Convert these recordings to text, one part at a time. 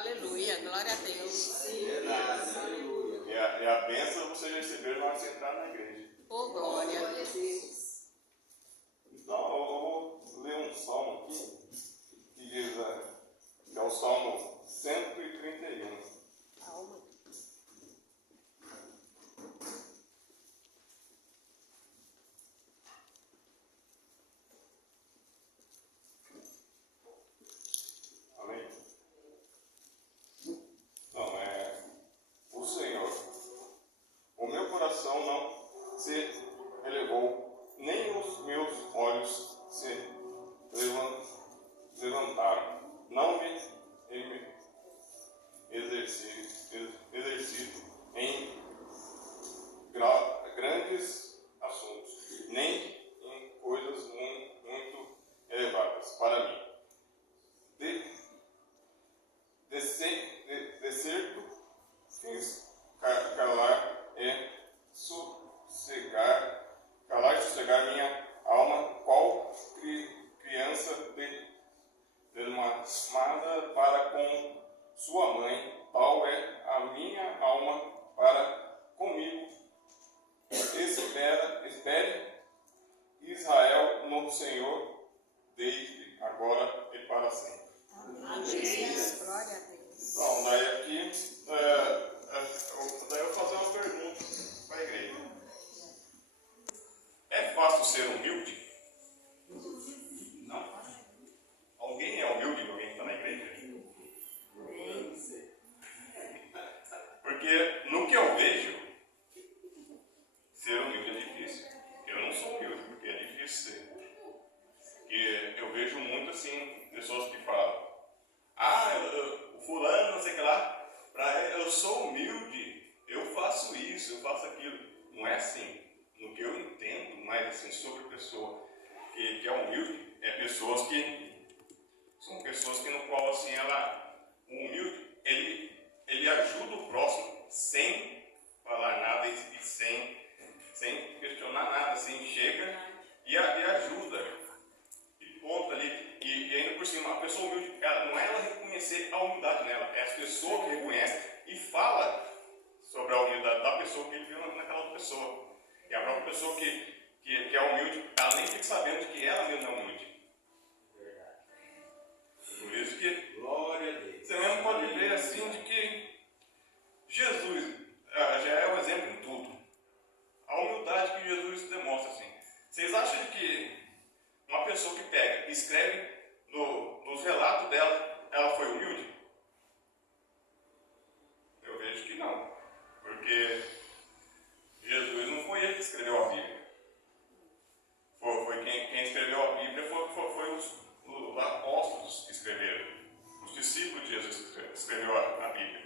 Aleluia, glória a Deus. Verdade, aleluia. E a bênção vocês receberam na hora de entrar na igreja. Oh, glória. Então, eu vou ler um salmo aqui, que diz, que é o Salmo 131. Alma. Amém? Não, o Senhor. O meu coração não se elevou, nem os meus olhos se levantaram. Não me exercito em grandes assuntos, nem em coisas muito elevadas para mim. De certo, fiz calar e sossegar minha alma, qual criança desmamada para com sua mãe, tal é a minha alma para comigo. Espere Israel no Senhor, desde agora e para sempre. Amém. Glória a Deus. Então, daí aqui, daí eu vou fazer uma pergunta para a igreja. É fácil ser humilde? Não. Alguém é humilde? Alguém que está na igreja? Porque no que eu vejo, ser humilde é difícil. Eu não sou humilde, porque é difícil ser. E eu vejo muito assim, pessoas que falam, o fulano, não sei o que lá, eu sou humilde, eu faço isso, eu faço aquilo. Não é assim. No que eu entendo mais assim sobre pessoa que é humilde, são pessoas que no qual assim o humilde, ele ajuda o próximo sem falar nada e sem questionar nada, assim, chega e ajuda. E ponto ali. E ainda por cima, a pessoa humilde, não é ela reconhecer a humildade nela, é as pessoas que reconhecem e fala sobre a humildade da pessoa que ele viu naquela outra pessoa. E a própria pessoa que é humilde, ela nem fica sabendo que ela mesmo não é humilde. Por isso que Glória a Deus. você mesmo pode ver assim de que Jesus já é um exemplo em tudo. A humildade que Jesus demonstra assim. Vocês acham que uma pessoa que pega e escreve nos relatos dela, ela foi humilde? Eu vejo que não. Porque Jesus não foi ele que escreveu a Bíblia. Foi quem escreveu a Bíblia foi os apóstolos que escreveram. Os discípulos de Jesus que escreveu a Bíblia.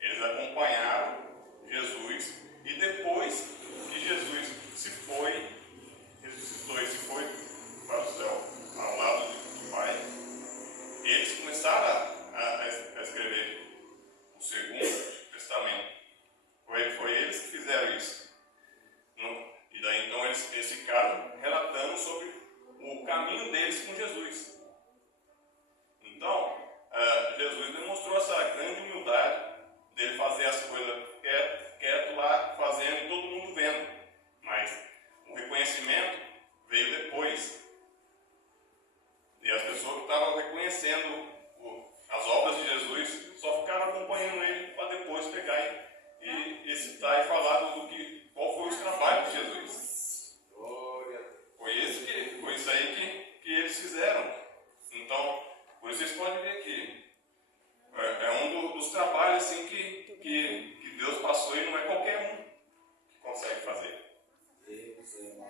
Eles acompanharam Jesus e depois que Jesus se foi, ressuscitou e se foi para o céu, ao lado do Pai, eles começaram a escrever o Segundo Testamento. Foi eles que fizeram isso. E daí então eles ficaram relatando sobre o caminho deles com Jesus. Então, Jesus demonstrou essa grande humildade dele fazer as coisas quieto lá, fazendo e todo mundo vendo. Mas o reconhecimento veio depois. E as pessoas que estavam reconhecendo as obras de Jesus só ficaram acompanhando ele para depois pegar e citar e falar qual foi os trabalhos de Jesus. Glória. Foi isso aí que eles fizeram. Então, por isso vocês podem ver que é um dos trabalhos assim, que Deus passou e não é qualquer um que consegue fazer. E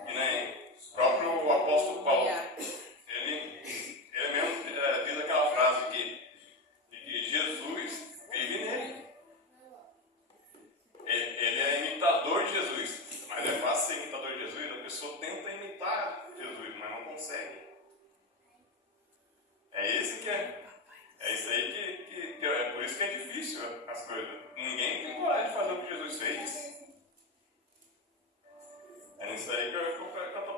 nem o próprio apóstolo Paulo, ele mesmo diz aquela frase de que Jesus vive nele. Ele é imitador de Jesus, mas é fácil ser imitador de Jesus. A pessoa tenta imitar Jesus, mas não consegue. É isso aí que é por isso que é difícil as coisas. Ninguém tem coragem de fazer o que Jesus fez. É nisso aí que eu estou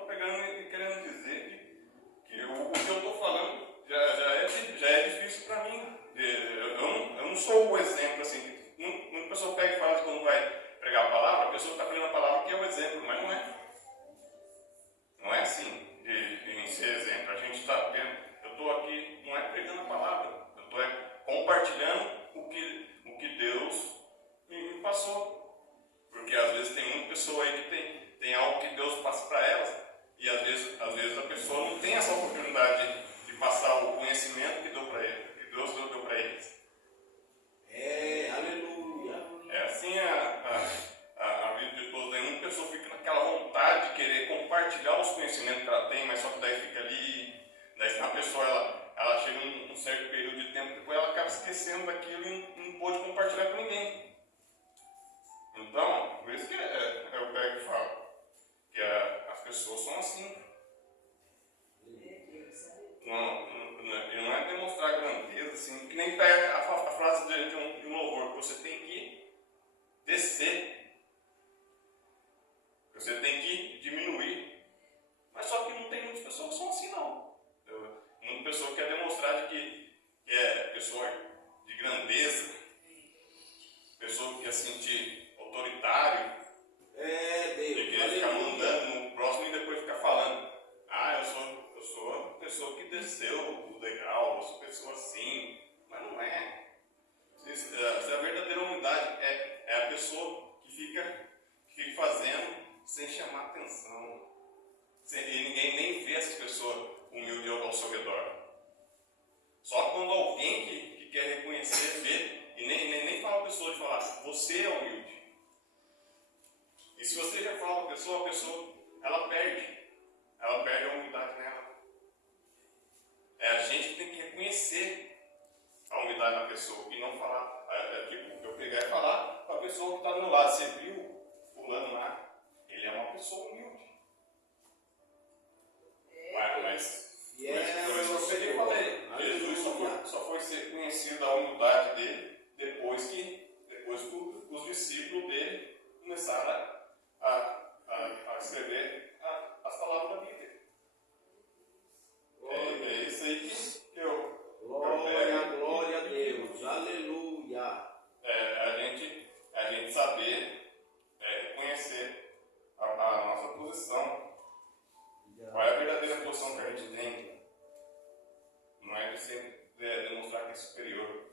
pegando e querendo dizer que o que eu estou falando já é difícil para mim. Eu não sou o exemplo assim. Muita pessoa pega e fala que quando vai pregar a palavra, a pessoa está pregando a palavra que é o exemplo, mas não é. Não é assim de ser exemplo. A gente está vendo, eu estou aqui, não é pregando a palavra, eu estou compartilhando o que Deus me passou. Porque às vezes tem muita pessoa aí que tem algo que Deus passa para elas, e às vezes a pessoa não tem essa oportunidade de passar o conhecimento que deu para ele, que Deus deu para eles. Aleluia. É assim a vida de todos. Daí uma pessoa fica naquela vontade de querer compartilhar os conhecimentos que ela tem, mas só que daí fica ali. Daí a pessoa ela chega num certo período de tempo, depois ela acaba esquecendo daquilo e não pode compartilhar com ninguém. Então, por isso que eu pego e falo que as pessoas são assim. Não é demonstrar grandeza, assim, que nem está a frase de um louvor, que você tem que descer, você tem que diminuir. Mas só que não tem muitas pessoas que são assim, não. Muita pessoa quer demonstrar que é pessoa de grandeza, pessoa que quer sentir autoritário, Deus. que quer ficar mandando no próximo e depois ficar falando: eu sou a pessoa que desceu o degrau, eu sou pessoa assim. Mas não é. A verdadeira humildade é a pessoa que fica fazendo sem chamar atenção. E ninguém nem vê essa pessoa humilde ao seu redor. Só quando alguém que quer reconhecer, vê, e nem fala a pessoa de falar: você é humilde. E se você já fala a pessoa ela perde a humildade nela. É a gente que tem que reconhecer a humildade na pessoa e não falar, tipo, eu pegar e falar para a pessoa que está do meu lado: você viu fulano lá? Ele é uma pessoa humilde. Mas por isso que eu falei, Jesus só foi ser conhecido a humildade dele depois que os discípulos dele começaram a escrever as palavras da Bíblia. É isso aí que eu Glória a Deus. Aleluia. a gente saber reconhecer a nossa posição. Qual é a verdadeira posição que a gente tem? Não é de sempre demonstrar que é superior,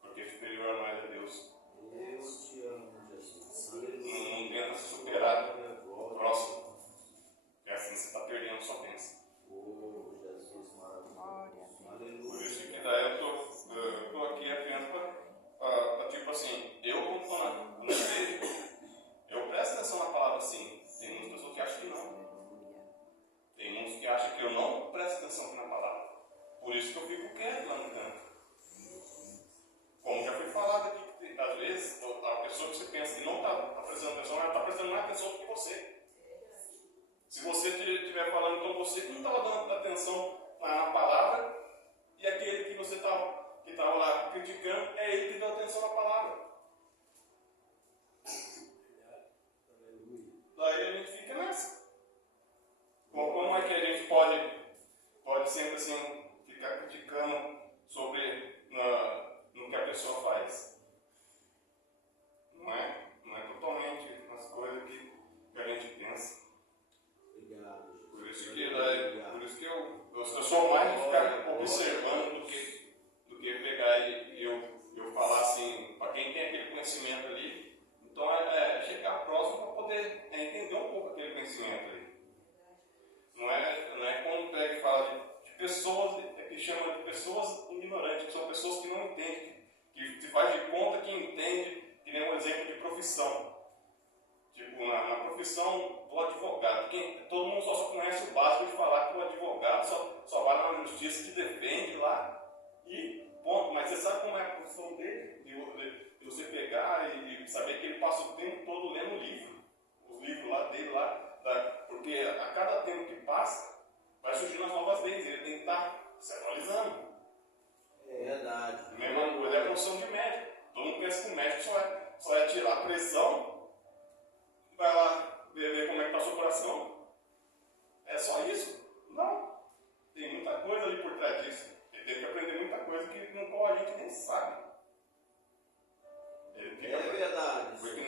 porque superior não é de Deus. Deus te ama, Jesus. Não tenta se superar o próximo. É assim que você está perdendo sua bênção. Oh, Jesus maravilhoso. Aleluia. Por isso que daí eu estou aqui apenas para tipo assim, eu como estou na igreja, eu presto atenção na palavra assim. Tem muitas pessoas que acham que não. Tem muitos que acham que eu não presto atenção aqui na palavra. Por isso que eu fico quieto lá no canto. Como já foi falado aqui, que às vezes a pessoa que você pensa que não está prestando atenção, ela está prestando mais atenção do que você. Se você estiver falando com você que não estava dando atenção na palavra, e aquele que você estava lá criticando, é ele que deu atenção na palavra. Daí a gente fica nessa. Como é que a gente pode sempre assim ficar criticando sobre no que a pessoa faz? Não é totalmente nas coisas que a gente pensa. Obrigado. Por isso que eu sou mais de ficar observando do que pegar e eu falar assim, para quem tem aquele conhecimento ali. Então chegar próximo para poder entender um pouco aquele conhecimento ali. Não é quando pega e fala de pessoas, que chama de pessoas ignorantes, que são pessoas que não entendem, que se faz de conta que entende, que nem um exemplo de profissão. Tipo, na profissão do advogado, todo mundo só conhece o básico de falar que o advogado só vai na justiça, que defende lá e ponto. Mas você sabe como é a profissão dele? De você pegar e saber que ele passa o tempo todo lendo os livros lá dele, porque a cada tempo que passa, vai surgindo as novas leis, ele tem que estar se atualizando. É verdade. A mesma coisa é a profissão de médico. Todo mundo pensa que o médico só é tirar a pressão, vai lá ver como é que está o seu coração. É só isso? Não. Tem muita coisa ali por trás disso. Ele tem que aprender muita coisa que no qual a gente nem sabe.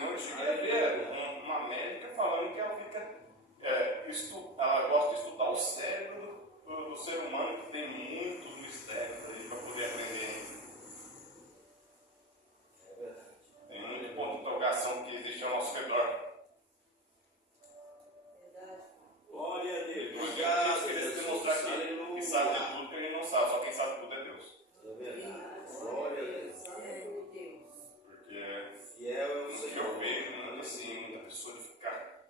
não, eu cheguei a ver uma médica falando que ela fica, ela gosta de estudar o cérebro do ser humano, que tem muitos mistérios para poder aprender ainda. Tem muito ponto de interrogação que existe ao nosso redor. Glória a Deus. Deus Obrigado, quer Jesus. demonstrar que Aleluia. sabe de tudo, que ele não sabe, só quem sabe tudo é Deus. É verdade. Glória a Deus. Porque Fiel é o o que eu Senhor. vejo muito assim, da pessoa de ficar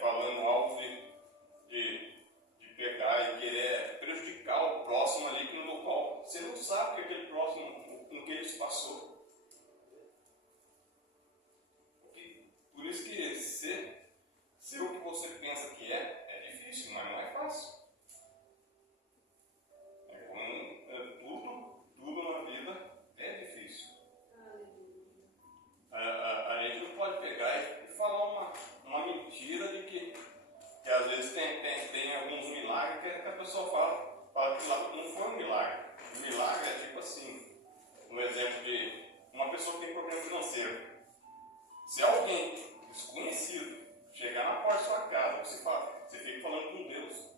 falando algo de pegar e querer prejudicar o próximo ali, que no qual você não sabe o que aquele próximo, com que ele se passou. Por isso que ser o que você pensa que é difícil, mas não é fácil. Tudo na vida é difícil. A gente não pode pegar e falar uma mentira de que às vezes tem alguns milagres que a pessoa fala que lá não foi um milagre. O milagre é tipo assim, um exemplo de uma pessoa que tem problema financeiro. Se alguém desconhecido chegar na porta da sua casa, você fica falando com Deus.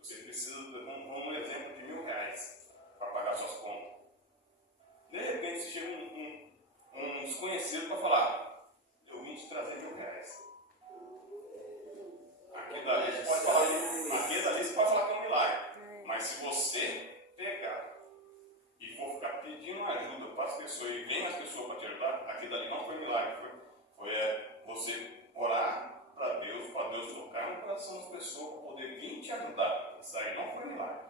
Você precisa, um exemplo de R$1.000 para pagar suas contas. De repente chega um desconhecido para falar: eu vim te trazer R$1.000. Aqui dali você pode falar que é um milagre. Mas se você pegar e for ficar pedindo ajuda para as pessoas e vem as pessoas para te ajudar, aqui dali não foi milagre. Foi você orar para Deus tocar no coração das pessoas para poder vir te ajudar. Isso aí não foi milagre.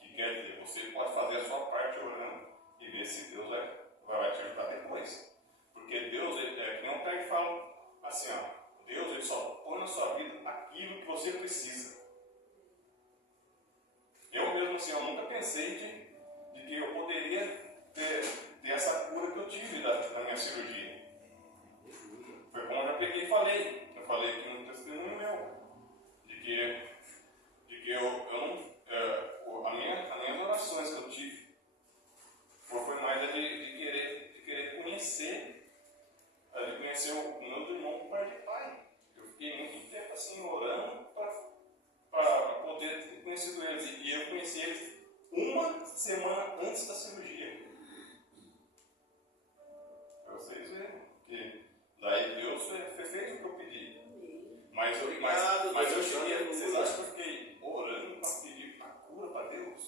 Que quer dizer, você pode fazer a sua parte orando e ver se Deus vai te ajudar depois. Porque Deus, que nem um pai que fala assim, ó, Deus ele só põe na sua vida aquilo que você precisa. Eu mesmo assim, eu nunca pensei de que eu poderia ter essa cura que eu tive da minha cirurgia. Foi como eu já peguei e falei. Eu falei aqui no testemunho meu. De que eu não. As minhas orações que eu tive foi mais de querer conhecer. De conhecer o meu irmão por parte de pai. Eu fiquei muito tempo assim orando para poder ter conhecido eles. E eu conheci eles uma semana antes da cirurgia. Para vocês verem que daí Deus fez o que eu pedi. Mas eu cheguei, vocês acham que eu fiquei orando para pedir a cura para Deus?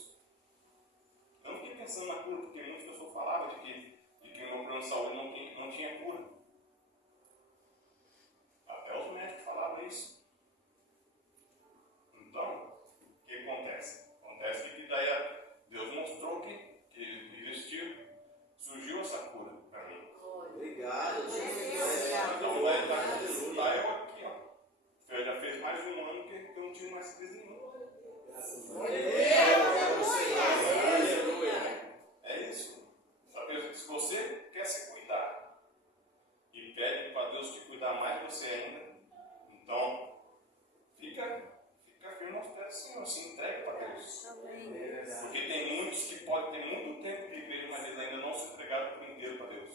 Eu não fiquei pensando na cura, porque muitas pessoas falavam de que o meu problema de saúde não tinha cura. Até os médicos falavam isso. Então, o que acontece? Acontece que daí Deus mostrou que surgiu essa cura para mim. Obrigado, Jesus. Então, daí eu aqui, ó. Eu já fez mais de um ano que eu não tive mais crise nenhuma. É isso. Sabe, se você quer se cuidar e pede para Deus te cuidar mais de você ainda, então fica firme aos pés do Senhor, se entregue para Deus. Porque tem muitos que podem ter muito tempo de igreja, mas eles ainda não se entregaram por inteiro para Deus.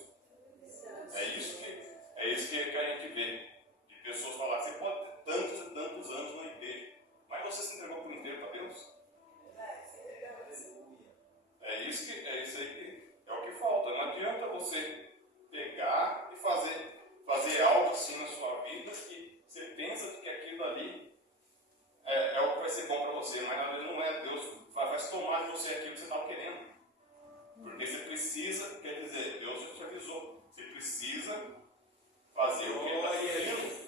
É isso que a gente vê. De pessoas falar que você pode ter tantos e tantos anos na igreja, mas você se entregou por inteiro para Deus? É isso aí que é o que falta. Não adianta você pegar e fazer algo assim na sua vida que você pensa que aquilo ali é o que vai ser bom para você, mas na verdade não é. Deus vai tomar de você aquilo que você estava querendo. Porque você precisa, quer dizer, Deus já te avisou, você precisa fazer o que Ele está pedindo.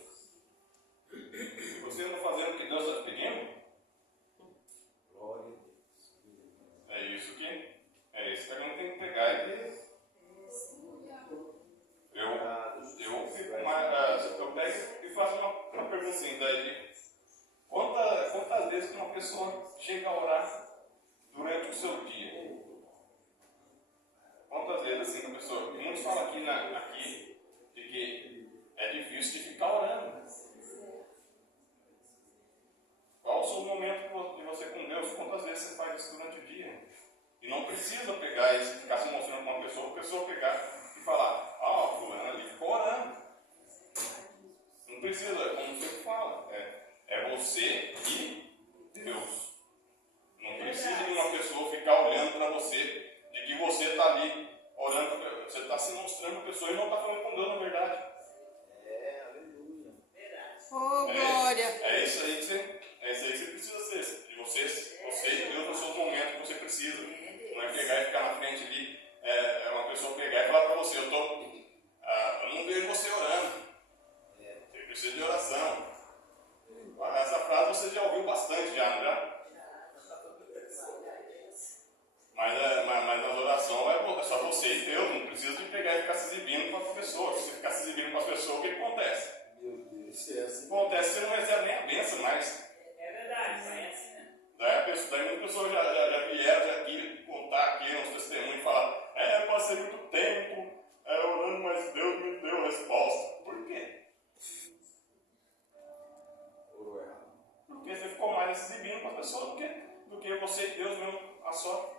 Se você não está fazendo o que Deus está te pedindo, é isso que a gente tem que pegar e ver. Eu pego e faço uma pergunta assim, daí, quantas vezes que uma pessoa chega a orar durante o seu dia? Quantas vezes assim que a pessoa... Muitos falam aqui de que é difícil de ficar orando. Qual o seu momento de você com Deus? Quantas vezes você faz isso durante o dia? E não precisa pegar e ficar se mostrando com uma pessoa, a pessoa pegar e falar, o fulano ali ficou orando. Não precisa, como você fala, é você e Deus. Não precisa de uma pessoa ficar olhando para você, de que você está ali orando, você está se mostrando para a pessoa e não está falando com Deus na verdade. Aleluia. Oh, glória. É isso aí que você precisa ser. De você e Deus nos seus momentos que você precisa. Não é pegar e ficar na frente ali, é uma pessoa pegar e falar para você, eu não vejo você orando. Você precisa de oração. Essa frase você já ouviu bastante já, não já? Mas a oração é só você e Deus, não precisa de pegar e ficar se exibindo para as pessoas. Se você ficar se exibindo para as pessoas, o que acontece? Meu Deus, é assim. Acontece que você não recebe nem a bênção mais. É verdade, parece, né? Daí muitas pessoas já vieram aqui contar aqui uns testemunhos e falar, eu passei muito tempo orando, mas Deus me deu resposta. Por quê? Orou errado. Porque você ficou mais se exibindo para as pessoas do que você e Deus mesmo a só.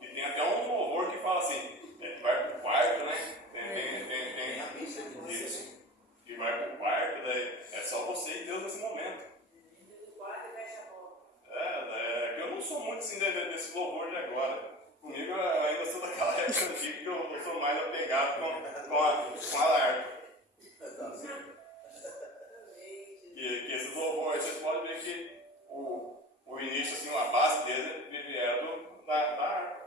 E tem até um louvor que fala assim, que vai pro quarto, né? Tem A missa de você. isso. Que vai pro quarto, daí é só você e Deus nesse momento. Do quarto e fecha a porta. Que eu não sou muito assim desse louvor de agora. Comigo eu ainda sou daquela época antiga que eu sou mais apegado com a harpa. Que esses louvores, vocês podem ver que o início, assim, a base dele era da harpa.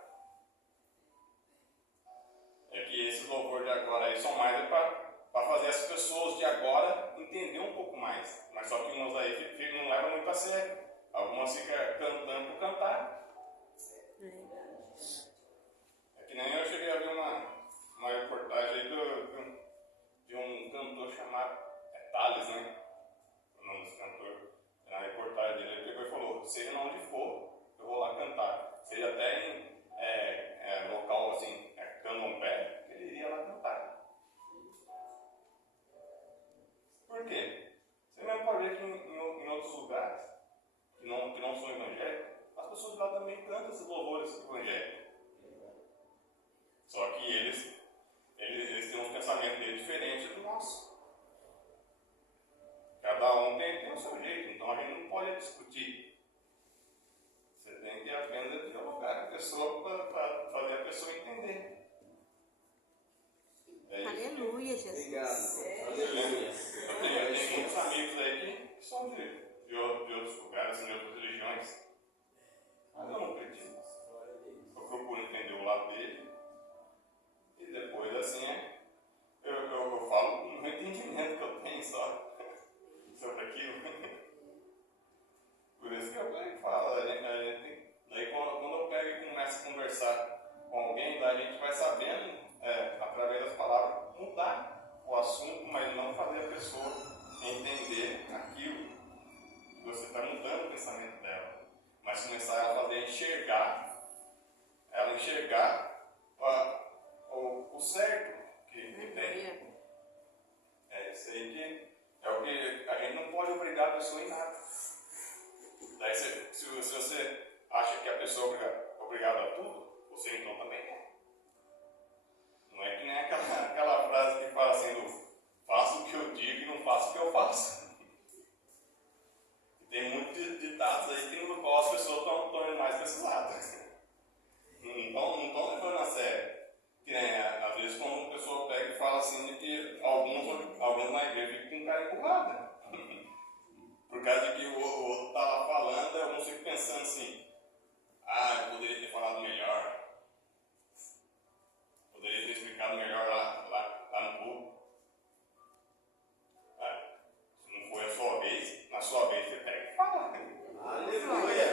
É que esses louvores de agora aí são mais para fazer as pessoas de agora entender um pouco mais. Mas só que uns aí não levam muito a sério. Algumas ficam cantando por cantar. É que nem eu cheguei a ver uma reportagem aí de um cantor chamado Thales, né? O nome desse cantor. Na reportagem dele, ele pegou e falou, seja onde for, eu vou lá cantar. Seja até em local assim, candomblé, ele iria lá cantar. Por quê? Você mesmo pode ver que em outros lugares, que não são evangélicos, as pessoas lá também cantam esses louvores evangélicos. Só que eles têm um pensamento bem diferente do nosso. Cada um tem o seu jeito, então a gente não pode discutir. Você tem que apenas dialogar com a pessoa para fazer a pessoa entender. É isso. Aleluia, Jesus. Obrigado. Aleluia. Eu tenho muitos amigos aí que são de outros lugares, assim, de outras religiões. Mas eu não acredito. Eu procuro entender o lado dele. E depois, assim, eu falo no entendimento que eu tenho só sobre aquilo. Por isso que eu falo, daí quando eu pego e começo a conversar com alguém, daí a gente vai sabendo, através das palavras, mudar o assunto, mas não fazer a pessoa entender aquilo que você está mudando o pensamento dela. Mas começar ela a fazer enxergar o certo que tem. É isso aí que é o que a gente não pode obrigar a pessoa em nada. Daí se você acha que a pessoa é obrigada a tudo, você então também é. Não é que nem aquela frase que fala assim, faça o que eu digo e não faça o que eu faço. Tem muitos ditados aí no qual as pessoas estão indo mais para esse lado. Não estão levando a sério. Que nem, às vezes quando uma pessoa pega e fala assim de que alguns na igreja ficam com cara empurrada. Por causa de que o outro está lá falando, alguns ficam pensando assim, eu poderia ter falado melhor. Poderia ter explicado melhor lá no público. Se não foi a sua vez, na sua vez você pega e fala. Aleluia.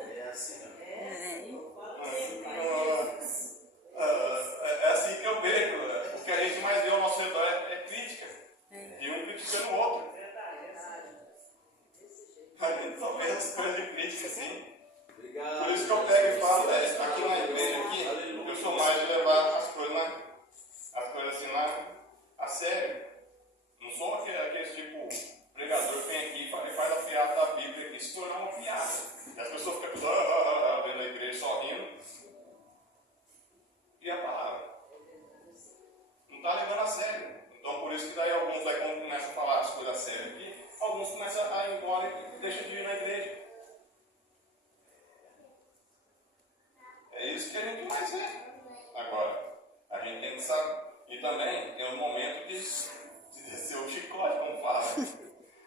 É assim. É assim que eu vejo. O que a gente mais vê ao nosso redor é crítica. E um criticando o outro. A gente só vê as coisas de crítica assim. Obrigado. Por isso que eu pego e falo, aqui na igreja, aqui, eu sou mais de levar as coisas assim a sério. Não sou aquele tipo pregador que vem aqui e faz a piada da Bíblia aqui, se tornar uma piada. E as pessoas ficam dentro da igreja só rindo. vai embora e deixa de ir na igreja. É isso que a gente mais vê. Agora, a gente tem que saber. E também tem um momento de descer o chicote, como fala.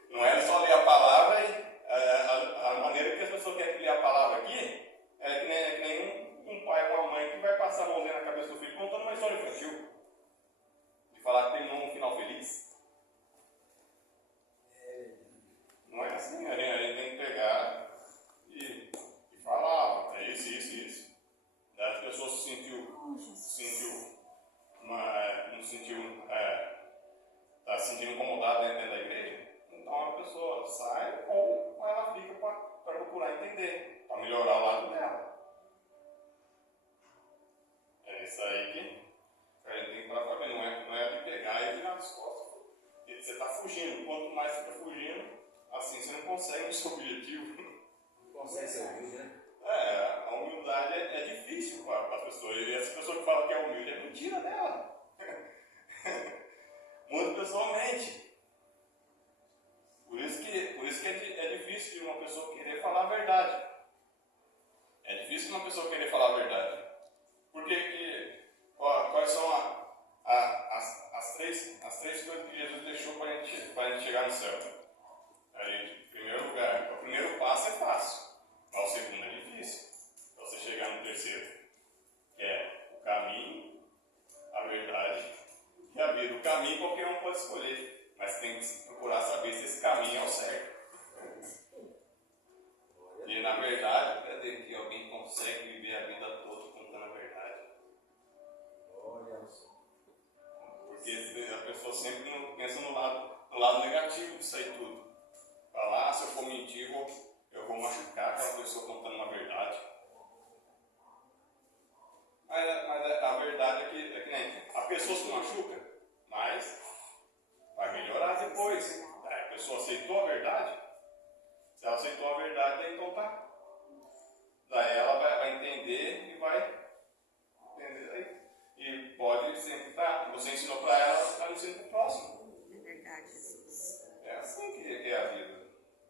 Não é só ler a palavra e a maneira que as pessoas querem ler a palavra aqui é que nem um pai ou uma mãe que vai passar a mãozinha na cabeça do filho contando uma história infantil. De falar que terminou um final feliz. Não é assim, a gente tem que pegar e falar, é isso. Daí as pessoas se sentindo incomodada dentro da igreja, então a pessoa sai ou ela fica para procurar entender, para melhorar o lado dela. É isso aí que a gente tem que parar para ver, não é de pegar e virar as costas. E você está fugindo, quanto mais você está fugindo, assim você não consegue o seu objetivo. Não consegue ser humilde, né? A humildade é difícil para as pessoas. E essa pessoa que fala que é humilde é mentira dela. Muito pessoalmente. Por isso que é difícil de uma pessoa querer falar a verdade. É difícil de uma pessoa querer falar a verdade. Porque quais são as três coisas que Jesus deixou para a gente chegar no céu? Em primeiro lugar, o primeiro passo é fácil. Mas o segundo é difícil. Para você chegar no terceiro, que é o caminho, a verdade e a vida. O caminho qualquer um pode escolher, mas tem que procurar saber se esse caminho é o certo. E na verdade, cadê que alguém consegue viver a vida toda contando a verdade? Olha só. Porque a pessoa sempre pensa no lado negativo disso aí tudo. Falar, se eu for mentir, eu vou machucar aquela pessoa contando uma verdade. Mas a verdade é que nem a pessoa se machuca, mas vai melhorar depois. A pessoa aceitou a verdade. Se ela aceitou a verdade, então tá. Daí ela vai entender e vai entender aí. E pode sempre estar. Você ensinou para ela, ela está ensinando para o próximo. É verdade, Jesus. É assim que é a vida.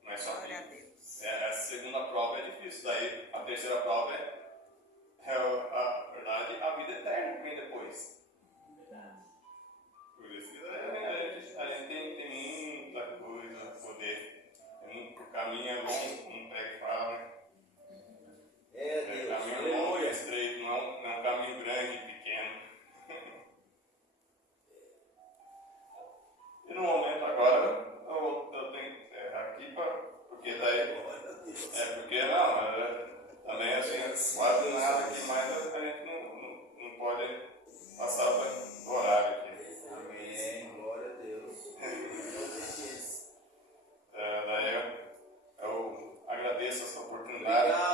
Não é só a Glória a vida. Deus. Essa segunda prova é difícil. Daí a terceira prova é a verdade, a vida eterna que vem depois. Por isso que a gente tem muita coisa a poder. O caminho é longo, como o Prego fala. Né? O caminho é longo e estreito, não é um caminho grande e pequeno. E no momento agora, eu tenho que encerrar aqui, porque daí. Porque também assim, quase nada aqui mais a gente não pode passar do horário aqui. Amém. Glória a Deus. Daí eu agradeço essa oportunidade.